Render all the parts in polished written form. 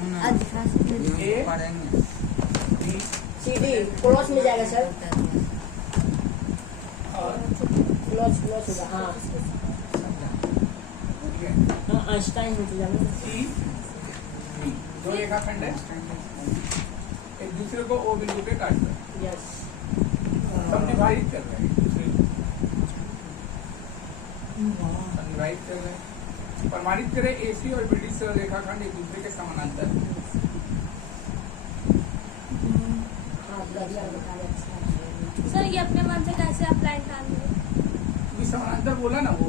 ए B C D cross में जाएगा sir, और क्रॉस होगा। हाँ ठीक है हाँ, आइंस्टाइन हो जाएगा। सी डी दो रेखाखंड है, एक दूसरे को ओ बिंदु पे काट कर यस सब डिवाइड कर रहे हैं, एक दूसरे को डिवाइड कर रहे हैं। प्रमाणित करें एसी और बीडी सरल रेखाखंड एक दूसरे के समानांतर है। हाँ बता सर ये अपने मन से कैसे अप्लाई कर देंगे? क्योंकि समानांतर बोला ना, वो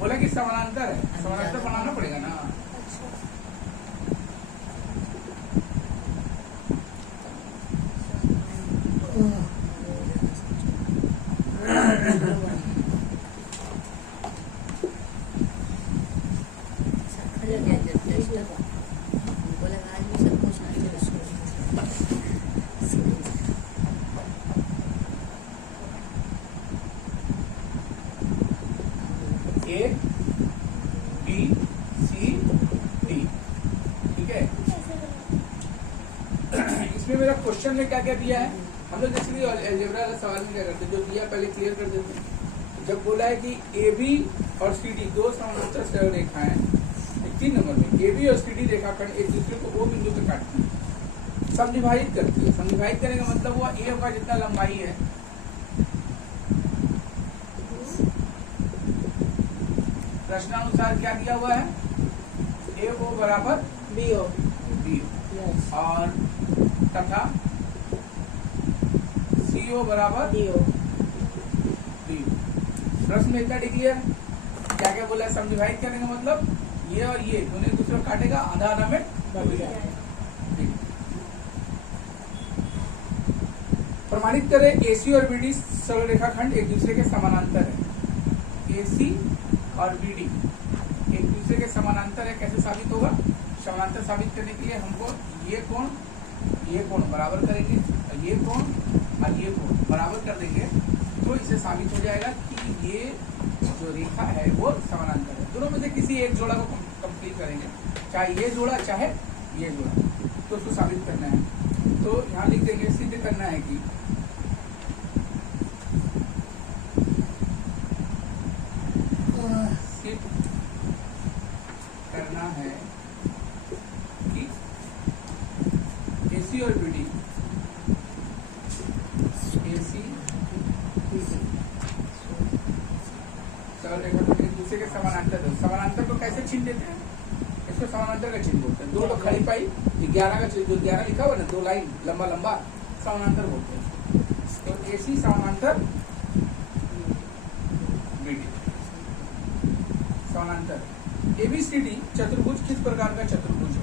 बोला कि समानांतर है, समानांतर बनाना पड़ेगा ना। अच्छा ए बी सी डी, ठीक है। इसमें मेरा क्वेश्चन में क्या क्या दिया है, हम लोग जैसे अलजेब्रा वाला सवाल में क्या करते हैं, जो दिया पहले क्लियर कर देते हैं। जब बोला है कि ए बी और सी डी दो समानांतर सरल रेखाएं, 3 नंबर में ए बी और सी डी रेखाखंड एक दूसरे को ओ बिंदु पे काटती है, समविभाजित करती है। समविभाजित करने का मतलब हुआ ए का जितना लंबाई है, प्रश्नानुसार क्या दिया हुआ है, ए ओ बराबर बी ओ बी यस और तथा सी ओ बराबर डी ओ। डी। प्रश्न में इतना डिक्लियर, क्या क्या बोला है, समविभाजित करने का मतलब ये और ये दोनों एक दूसरे को काटेगा, आधा आधा में बढ़ जाएगा। प्रमाणित करें एसी और बीडी सरल रेखाखंड एक दूसरे के समानांतर है। एसी और बीडी एक दूसरे के समानांतर है, कैसे साबित होगा? समानांतर साबित करने के लिए हमको ये कोण बराबर करेंगे और ये कोण बराबर कर देंगे, तो इसे साबित हो जाएगा कि ये जो रेखा है वो समानांतर है। दोनों में से किसी एक जोड़ा को कंप्लीट करेंगे, चाहे ये जोड़ा चाहे ये जोड़ा, तो उसको साबित करना है। तो यहाँ लिख देंगे, सिद्ध करना है कि एसी और बीडी, एसी सरल रेखाखंड एक दूसरे के समानांतर है। समानांतर को कैसे छीन देते हैं? इसको समानांतर का चिन्ह बोलते हैं। दो लोग खड़ी पाई 11 का चिन्ह, जो 11 लिखा हुआ ना, 2 लाइन लंबा लंबा, समानांतर बोलते हैं। तो एसी समानांतर बीडी समानांतर। एबीसीडी चतुर्भुज किस प्रकार का चतुर्भुज है?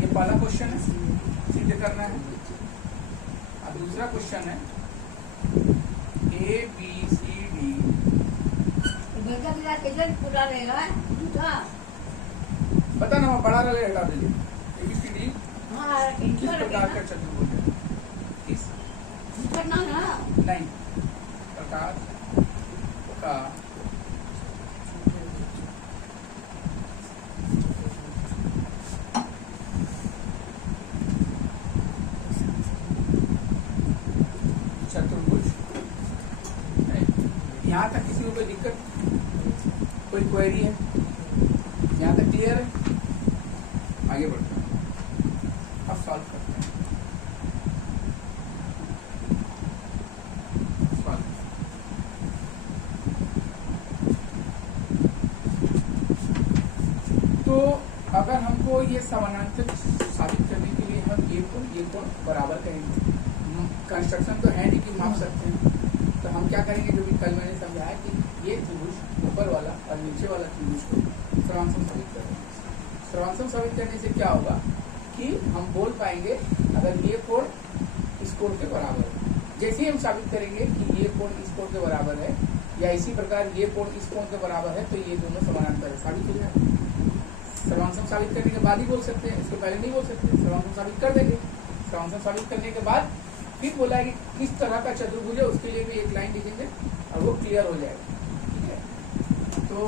ये पहला क्वेश्चन है, सिद्ध करना है। अब दूसरा क्वेश्चन है, ए बी सी डी पूरा रहेगा पता ना, बड़ा रले हटा दीजिए। ए बी सी डी किस प्रकार का चतुर्भुज है? किस नहीं प्रकार का चतुर्भुज। यहाँ तक किसी को कोई दिक्कत, कोई क्वेरी है? यहाँ तक क्लियर है? आगे बढ़ते हैं, अब सॉल्व करते हैं। तो अगर हमको ये समानांतर साबित करने के लिए हम ये कोण बराबर करेंगे, कंस्ट्रक्शन तो है नहीं कि माप सकते हैं, तो हम क्या करेंगे, जो भी कल मैंने समझाया कि ये त्रिभुज ऊपर वाला और नीचे वाला त्रिभुज को सर्वांशम साबित करेंगे। सर्वांशम साबित करने से क्या होगा कि हम बोल पाएंगे अगर ये कोण इस कोण के बराबर है। जैसे ही हम साबित करेंगे कि ये कोण इस कोण के बराबर है, या इसी प्रकार ये कोण इस कोण के बराबर है, तो ये दोनों समानांतर है, साबित हो जाएगा। सर्वांशम साबित करने के बाद ही बोल सकते हैं, इसको पहले नहीं बोल सकते। सर्वांशम साबित कर देंगे। सर्वांशम साबित करने के बाद फिर बोला है कि किस तरह का चतुर्भुज है, उसके लिए भी एक लाइन लिखेंगे और वो क्लियर हो जाएगा। ठीक है, तो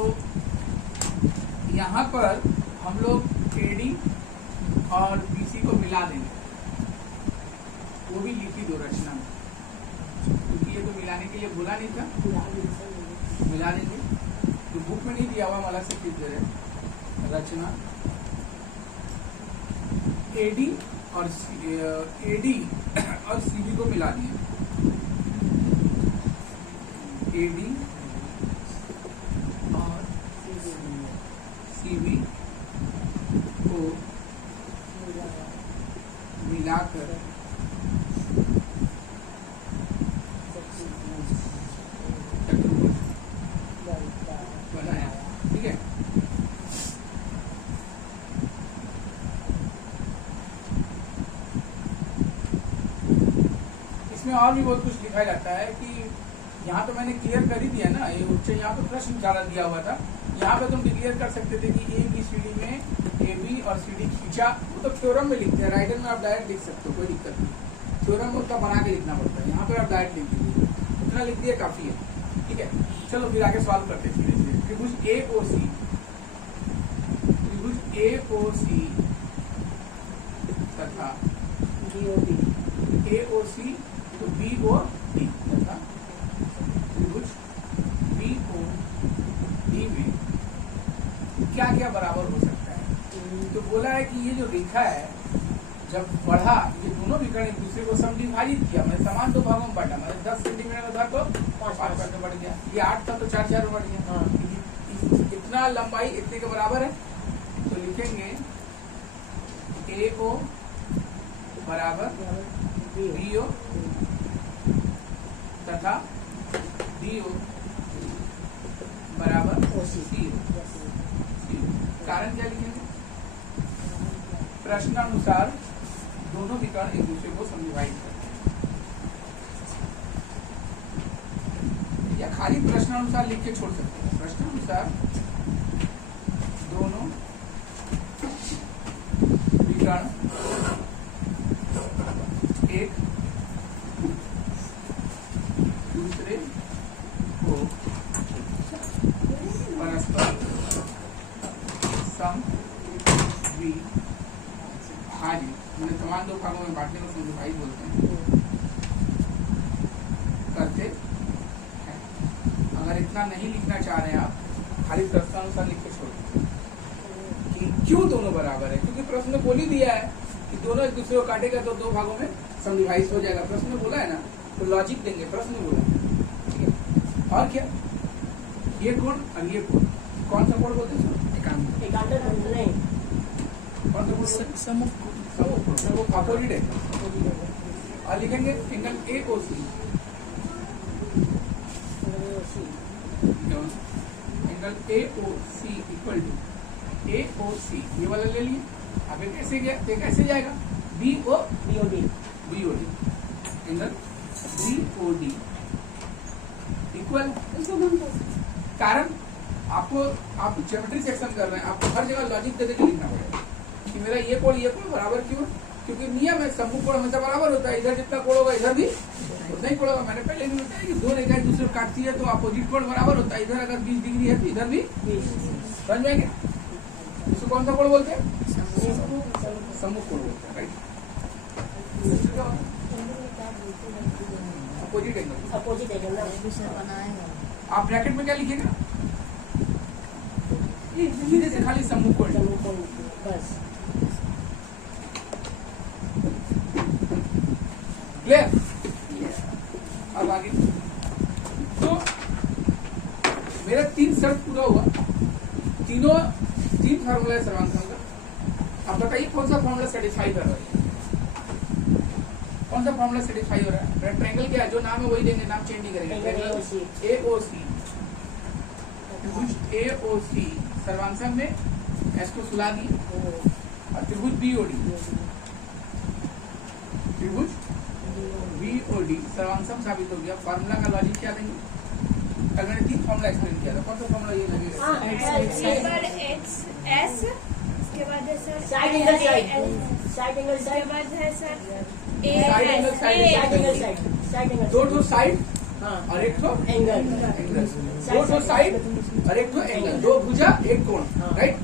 यहाँ पर हम लोग एडी और BC को मिला देंगे, वो भी लिखी दो रचना में, क्योंकि ये तो मिलाने के लिए बोला नहीं था, मिला देंगे। तो बुक में नहीं दिया हुआ, मला से चीज दे रहे रचना AD और CB को मिला दिए, AD और CB को मिलाकर चतुर्भुज बनाया। ठीक है, इसमें और भी बहुत कुछ लिखा जाता है कि यहाँ तो मैंने क्लियर कर ही दिया ना, ये उच्च यहाँ पे प्रश्न उचारा दिया हुआ था, यहाँ पे तुम डिक्लेयर कर सकते थे कि ABCD में AB और CD खींचा, वो तो थ्योरम में लिखते हैं, राइटर में आप डायरेक्ट लिख सकते हो, कोई दिक्कत नहीं, थ्योरम में उसका बना के लिखना पड़ता है, यहाँ पे आप डायरेक्ट लिख दीजिए, उतना लिख दिया काफी है। ठीक है, चलो फिर आगे सॉल्व करते हैं धीरे धीरे। त्रिभुज AOC तथा AOC तो BOD तथा त्रिभुज BOD में क्या क्या बराबर हो सकता है? तो बोला है कि ये जो रेखा है जब बढ़ा, ये दोनों विकर्ण एक दूसरे को समविभाजित किया, मैंने समान दो भागों में बांटा, मैंने 10 सेंटीमीटर था तो 5 बढ़ गया, ये 8 था तो 4 बढ़ गया, इतना लंबाई इतने के बराबर है। तो लिखेंगे AO बराबर BO तथा DO बराबर CO। कारण क्या लिखेंगे? प्रश्नानुसार दोनों विकर्ण एक दूसरे को समविभाजित करते हैं, या खाली प्रश्नानुसार लिख के छोड़ सकते हैं। प्रश्नानुसार दोनों विकर्ण एक दूसरे को परस्पर समविभाजित, मैंने समान दो भागों में बांटने को समविभाजित बोलते हैं, करते हैं। अगर इतना नहीं लिखना चाह रहे हैं आप, खाली प्रश्नानुसार लिख के छोड़ कि क्यों दोनों बराबर है, क्योंकि प्रश्न में बोल ही दिया है कि दोनों एक दूसरे को काटेगा तो दो भागों में समविभाजित हो जाएगा, प्रश्न में बोला है ना, तो लॉजिक देंगे, प्रश्न में बोला है। ठीक है, और क्या, ये कोण और ये कोण, कौन सा कोण बोलते हैं? कौन सा कोण? समकोण, अपोजिट है। और लिखेंगे angle AOC, angle AOC equal to AOC, ये वाला ले लिए, आगे कैसे गया, कैसे जाएगा? BOD, एंगल BOD इक्वल, कारण आपको, आप ज्योमेट्री सेक्शन कर रहे हैं, आपको हर जगह लॉजिक दे के लिखना पड़ेगा कि मेरा ये कोण बराबर क्यों है, क्योंकि नियम है सम्मुख कोण हमेशा बराबर होता है, इधर जितना कोण होगा इधर भी उतना ही कोण होगा। मैंने पहले भी बताया कि दो रेखा एक दूसरे को काटती है तो अपोजिट कोण बराबर होता है, इधर अगर 20 डिग्री है तो इधर भी समझ में आएगा। इसको कौन सा कोण बोलते हैं? सम्मुख कोण बोलते हैं, राइट। अपोजिट एंगल, आप ब्रैकेट में क्या लिखिएगा? सीधे से खाली सम्मुख कोण बस। क्लियर? अब आगे तो मेरा 3 शर्त पूरा हुआ, तीन फार्मूला है सर्वांकन का। अब बताइए कौन सा फार्मूला सेटिस्फाई कर रहा है, कौन सा फार्मूला सेटिस्फाई हो रहा है? ट्रायंगल क्या है, जो नाम है वही देंगे, नाम चेंज नहीं करेंगे। AOC, त्रिभुज AOC सर्वांकन में S को सुला दी, और त्रिभुज BOD, त्रिभुज BOD सर्वांकन साबित हो गया। फार्मूला का लॉजिक क्या देंगे? कल मैंने 3 फार्मूला एक्सप्लेन किया था, कौन सा फार्मूला ये लगेगा? उसके बाद है सर साइड एंगल, उसके बाद है सर साइड एंगल, दो साइड हाँ, और एक तो एंगल, दो साइड और एक तो एंगल, दो भुजा एक कोण, राइट।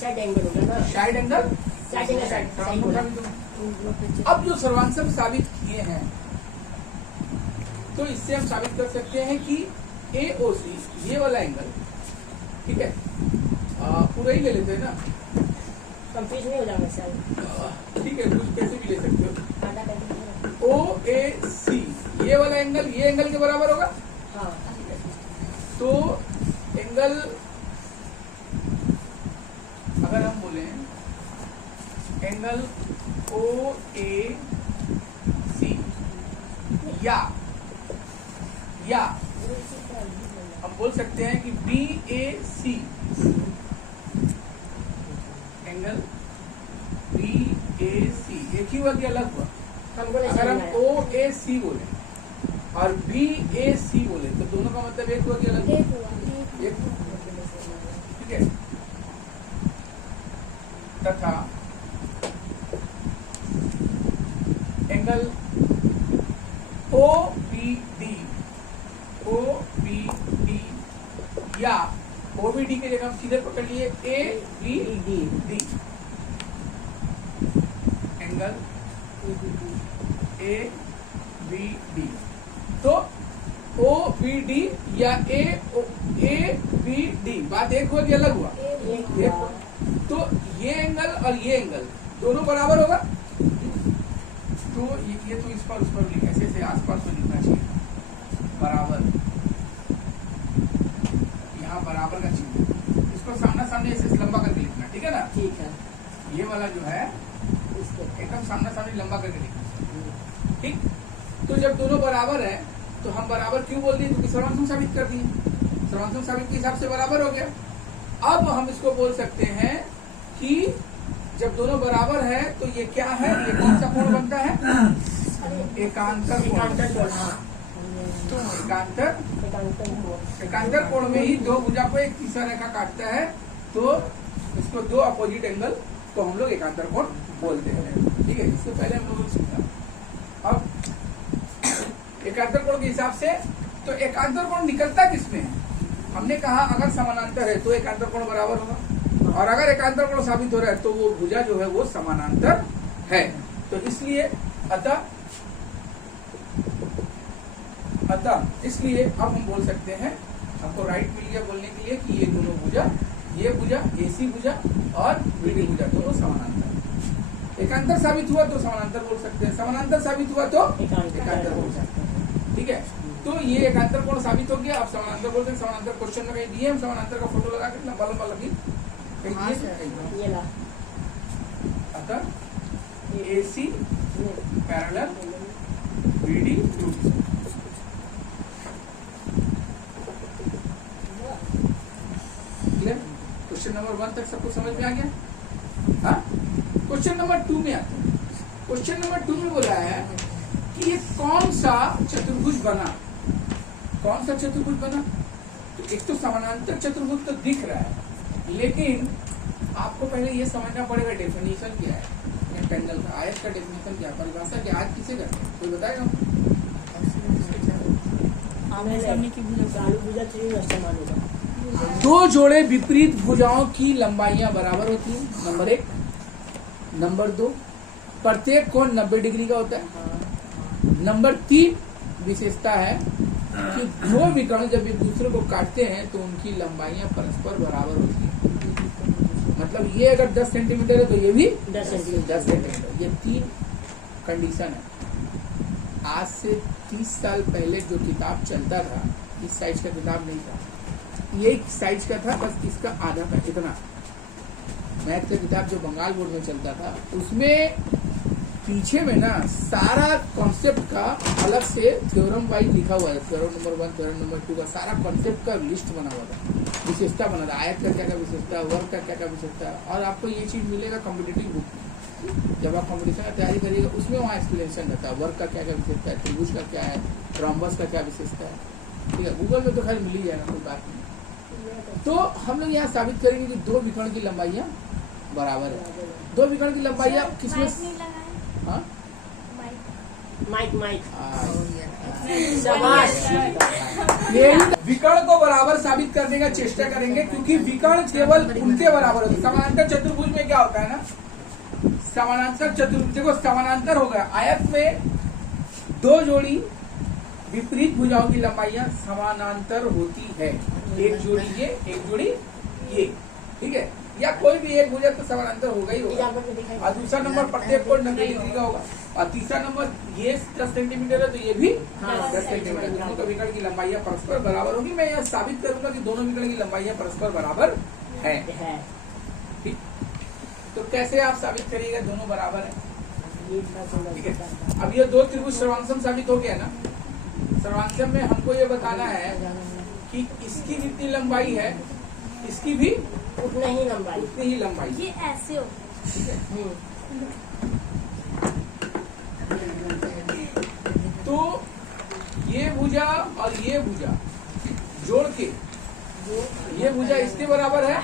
साइड एंगल होगा ना, side angle side angle side सर्वांग बोला। साबित होगा। अब जो सर्वांग साबित किए हैं तो इससे हम साबित कर सकते हैं कि AOC ये वाला एंगल, ठीक है, पूरा ही ले लेते हैं ना, कंफ्यूज नहीं हो जाएगा सर। ठीक है, कुछ कैसे भी ले सकते हो। आधा करके OAC ये वाला एंगल ये एंगल के बराबर होगा। हाँ तो एंगल अगर हम बोले एंगल OAC या हम बोल सकते हैं कि BAC एंगल BAC एक ही हुआ कि अलग हुआ। हमको नहीं अगर हम समझ आया। OAC बोले और BAC बोले तो दोनों का मतलब एक हुआ कि अलग हुआ? एक हुआ। एक, ठीक है। तथा एंगल OBD या OBD के जगह हम सीधे पकड़ लिए ABD एंगल ABD। तो OBD या ABD बात एक हुआ कि अलग हुआ? एक एक हुआ। तो ये एंगल और ये एंगल दोनों बराबर होगा। तो ये तो इस पर उस पर लिखा, ऐसे आसपास में लिखना चाहिए बराबर, यहाँ बराबर का चिन्ह, इसको सामना सामने ऐसे लंबा करके लिखना, ठीक है ना। ठीक है ये वाला जो है इसके एकदम सामना सामने लंबा करके लिखना, ठीक। तो जब दोनों बराबर है तो हम बराबर क्यों बोल दिए? क्योंकि सर्वांग साबित कर दिए, सर्वांग साबित के हिसाब से बराबर हो गया। अब हम इसको बोल सकते हैं कि जब दोनों बराबर है तो ये क्या है, ये कौन सा कोण बनता है? एकांतर कोण। एकांतर कोण, हाँ। तो एकांतर कोण में ही दो भुजा को एक तीसरा रेखा काटता है, तो इसको दो अपोजिट एंगल को हम लोग एकांतर कोण बोलते हैं, ठीक है। इससे पहले हम लोगों ने सीखा। अब एकांतर कोण के हिसाब से तो एकांतर कोण निकलता किसमें है? हमने कहा अगर समानांतर है तो एकांतर कोण बराबर होगा, और अगर एकांतर कोण साबित हो रहा है तो वो भुजा जो है वो समानांतर है। तो इसलिए अतः इसलिए अब हम बोल सकते हैं, हमको राइट मिल गया बोलने के लिए कि ये दोनों भुजा, ये भुजा AC भुजा और BD भुजा दोनों समानांतर। एकांतर साबित हुआ तो समानांतर बोल सकते हैं, समानांतर साबित हुआ तो एकांतर बोल सकते हैं, ठीक है। तो ये एकांतर कोण साबित हो गया। अब समानांतर बोलते हैं, समानांतर क्वेश्चन में कहीं दिए हम समानांतर का फोटो लगा के लंबा लंबा लगी कहीं दिए। ये ला अतः AC parallel BD clear. Question number 1 तक सबको समझ में आ गया। हाँ, क्वेश्चन नंबर 2 में आते हैं। क्वेश्चन नंबर 2 में बोला है कि ये कौन सा चतुर्भुज बना, कौन सा चतुर्भुज बना। तो एक तो समानांतर चतुर्भुज तो दिख रहा है, लेकिन आपको पहले ये समझना पड़ेगा डेफिनेशन क्या है रेक्टेंगल का, आयत का डेफिनेशन क्या है, परिभाषा क्या, आयत किसे करते हैं, कोई बताएगा? चालू भुजा त्रिभुज समान होगा। दो जोड़े विपरीत भुजाओं की लंबाइयां बराबर होती हैं, नंबर 1। नंबर 2, प्रत्येक कोण 90 डिग्री का होता है। नंबर 3 विशेषता है कि दो विकर्ण जब एक दूसरे को काटते हैं तो उनकी लंबाइयां परस्पर बराबर होती हैं। मतलब ये अगर 10 सेंटीमीटर है तो ये भी 10 सेंटीमीटर। 10 सेंटीमीटर। ये 3 कंडीशन है। आज से 30 साल पहले जो किताब चलता था, इस साइज का किताब नहीं था, ये साइज का था, बस इसका आधा का इतना। मैथ का किताब जो बंगाल बोर्ड में चलता था, उसमें पीछे में ना सारा कॉन्सेप्ट का अलग से थ्योरम वाइज लिखा हुआ है। थ्योरम नंबर 1, थ्योरम नंबर 2 का सारा कॉन्सेप्ट का लिस्ट बना हुआ था, विशेषता बना था, आयत का क्या क्या विशेषता, वर्ग का क्या क्या विशेषता। और आपको ये चीज मिलेगा कॉम्पिटिटिव बुक में, जब आप कॉम्पिटिशन की तैयारी करिएगा उसमें वहाँ एक्सप्लेनेशन रहता है, वर्ग का क्या क्या विशेषता है, त्रिभुज का क्या है, ट्रॉम्बस का क्या विशेषता है, ठीक है। गूगल में तो खैर मिल ही जाएगा, कोई बात नहीं। तो हम लोग यहाँ साबित करेंगे कि दो विकर्ण की लंबाइयाँ बराबर है। दो विकर्ण की लंबाइयाँ किसमें? माइक नहीं लगा है? हाँ? माइक शाबाश। ये विकर्ण को बराबर साबित करने का चेष्टा करेंगे, क्योंकि विकर्ण केवल उनके बराबर होते हैं। समानांतर चतुर्भुज में क्या होता है ना, समानांतर चतुर्भुज, देखो समानांतर हो गया। आयत में दो जोड़ी विपरीत भुजाओं की लंबाइयां समानांतर होती है। एक जोड़ी ये, एक जोड़ी ये, ठीक है, या कोई भी एक भुजा तो समानांतर होगा ही होगा। और दूसरा नंबर प्रत्येक कोण 90 डिग्री का होगा। और तीसरा नंबर ये 10 सेंटीमीटर है तो ये भी 10 सेंटीमीटर। दोनों का विकर्ण की लंबाइयां परस्पर बराबर होगी। मैं यह साबित करूंगा कि दोनों विकर्ण की लंबाइयां परस्पर बराबर है। ठीक, तो कैसे आप साबित करिएगा दोनों बराबर है? ठीक है, अब ये दो त्रिभुज सर्वांगसम साबित हो गया ना। सर्वांगसम में हमको ये बताना है कि इसकी जितनी लंबाई है इसकी भी उतनी ही लंबाई। ये ऐसे हो। तो ये भुजा और ये भुजा जोड़ के ये भुजा इसके बराबर है,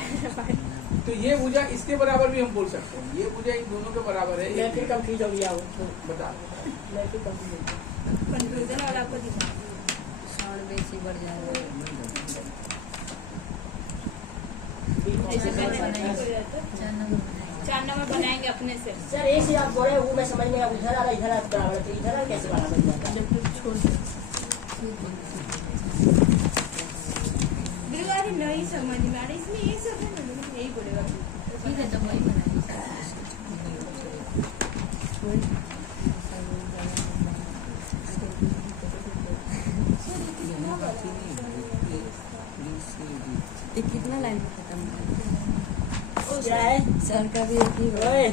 तो ये भुजा इसके बराबर भी हम बोल सकते हैं। ये भुजा इन दोनों के बराबर है। मैं फिर कंफ्यूज हो गया हूँ। बता, मैं फिर कंफ्यूज हो गया। कंफ्यूजन और आपको दिखा बढ़ जाएगा। ऐसे बनाएंगे कोई रहता 4 नंबर बनाएंगे अपने से। सर एक चीज आप बोले वो मैं समझ में अब इधर आ रहा, इधर आप बराबर, तो इधर कैसे बराबर जाता है? बिल्कुल नहीं समझ में आ रहा, इसमें ये सब है ना, यही बोलेगा। ठीक है, तो वही बनाएंगे। कितना लाइन में खत्म क्या है सर का भी एक ही ओए